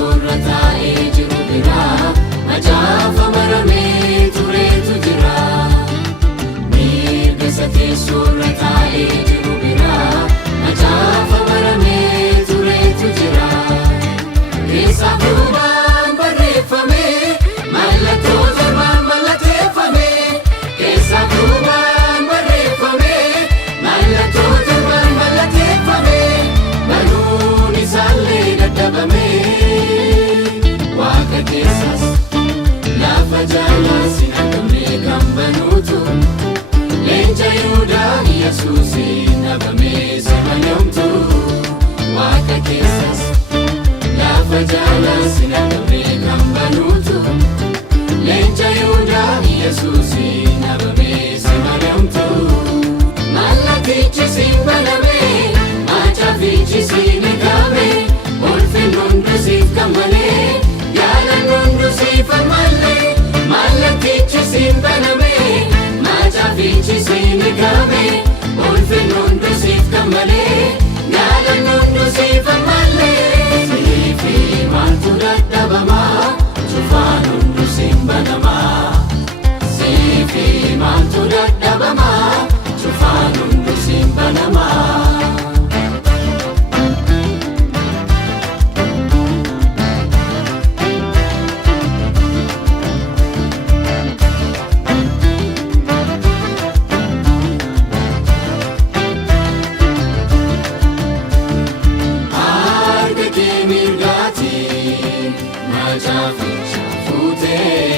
teessoorra taa'ee jiru biraa macaafa maramee tureetu jira. Mirga isa teessoorra taa'ee jiru biraa macaafa maramee tureetu jira. Keessaaf duubaan barreeffame mallattoo torban mallatteeffame. Keessaaf duubaan barreeffame mallattoo torban mallatteeffame. Baruun isaallee dadhabame Waaqa keessas lafa jaalas hin argamne kan banuutu leenca Yihuudaa Yesuusin dhabame simanyoomtu. Waaqa keessas lafa jaalas hin argamne kan banuutu leenca Yihuudaa Yesuusin dhabame simanyoomtu. Mallatichi siin baname macaafichi siin eegame ulfinni hundi siif kan malee galanni hundi siif malee. Mallatichi siin baname macaafichi siin eegame ulfinni hundi siif kan malee galanni hundi siif malee. Siifi maaltu dadhabama cufaan hundi siin banama. Siifi maaltu dadhabama cufaan hundi siin banama. Macaaficha fuutee